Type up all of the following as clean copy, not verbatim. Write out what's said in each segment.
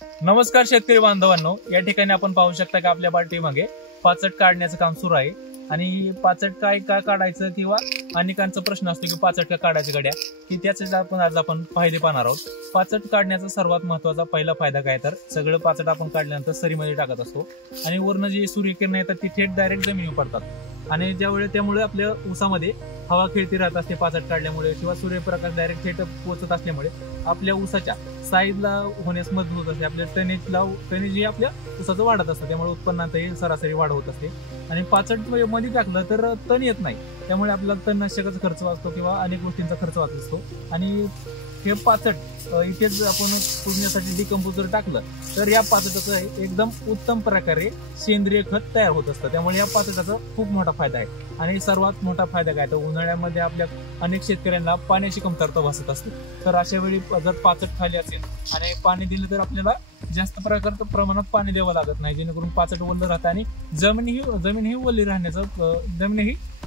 नमस्कार शेतकरी बांधवांनो, या ठिकाणी आपण पाहू शकता की आपल्या पाठीमागे पाचट काढण्याचं काम सुरू आहे। आणि पाचट काय का काढायचं किंवा अनेकांचा प्रश्न असतो की पाचट का काढायचं गड्या, की त्याचे आज आपण फायदे पाहणार आहोत। पाचट काढण्याचा सर्वात महत्त्वाचा पहिला फायदा काय, तर सगळं पाचट आपण काढल्यानंतर सरीमध्ये टाकत असतो आणि वरनं जी सूर्यकिरण येतात ती थेट डायरेक्ट जमिनीवर पडतात आणि त्यामुळे आपल्या ऊसामध्ये हवा खेळती राहत असते पाचट काढल्यामुळे किंवा सूर्यप्रकाश डायरेक्ट थेट पोहोचत असल्यामुळे आपल्या ऊसाच्या साईजला होण्यास मदत होत असते। आपल्या टनेज हे आपल्या ऊसाचं वाढत असतं, त्यामुळे उत्पन्नातही सरासरी वाढ होत असते। आणि पाचट मध्ये टाकलं तर तण येत नाही, त्यामुळे आपल्याला तणनाशकाचा खर्च वाचतो किंवा अनेक गोष्टींचा खर्च वाचत असतो। आणि हे पाचट इथेच आपण पुरण्यासाठी डिकम्पोजर टाकलं तर या पाचटाचं एकदम उत्तम प्रकारे सेंद्रिय खत तयार होत असतं, त्यामुळे या पाचटाचा खूप मोठा फायदा आहे। आणि सर्वात मोठा फायदा काय, तर उन्हाळ्यामध्ये आपल्या अनेक शेतकऱ्यांना पाण्याची कमतरता भासत असते, तर अशा वेळी जर पाचट खाली असेल आणि पाणी दिलं तर आपल्याला जास्त प्रमाणात पाणी द्यावं लागत नाही, जेणेकरून पाचट ओलं राहतं आणि जमीनही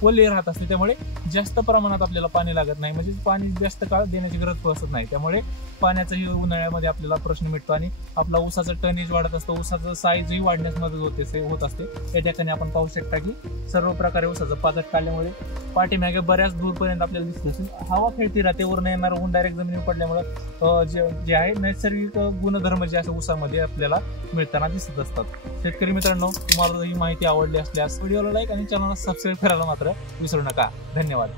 ओली राहत असते, त्यामुळे जास्त प्रमाणात आपल्याला पाणी लागत नाही, म्हणजे पाणी जास्त काळ देण्याची गरज पडत नाही। त्यामुळे पाण्याचाही उन्हाळ्यामध्ये आपल्याला प्रश्न मिटतो आणि आपला ऊसाचं टनेज वाढत असतं, ऊसाचं साईजही वाढण्यास मदत होत असते। या ठिकाणी आपण पाहू शकता की सर्व प्रकारे ऊसाचं पाचट काढल्यामुळे पाठीमागे बऱ्याच दूरपर्यंत आपल्याला दिसते हवा खेळती राहते, वरून येणार ऊन डायरेक्ट जमिनीवर पडल्यामुळे जे आहे नैसर्गिक गुणधर्म जे असे ऊसामध्ये आपल्याला मिळताना दिसत असतात। शेतकरी मित्रांनो, तुम्हाला ही माहिती आवडली असल्यास व्हिडिओला लाईक आणि चॅनलला सबस्क्राईब करायला मात्र विसरू नका। धन्यवाद।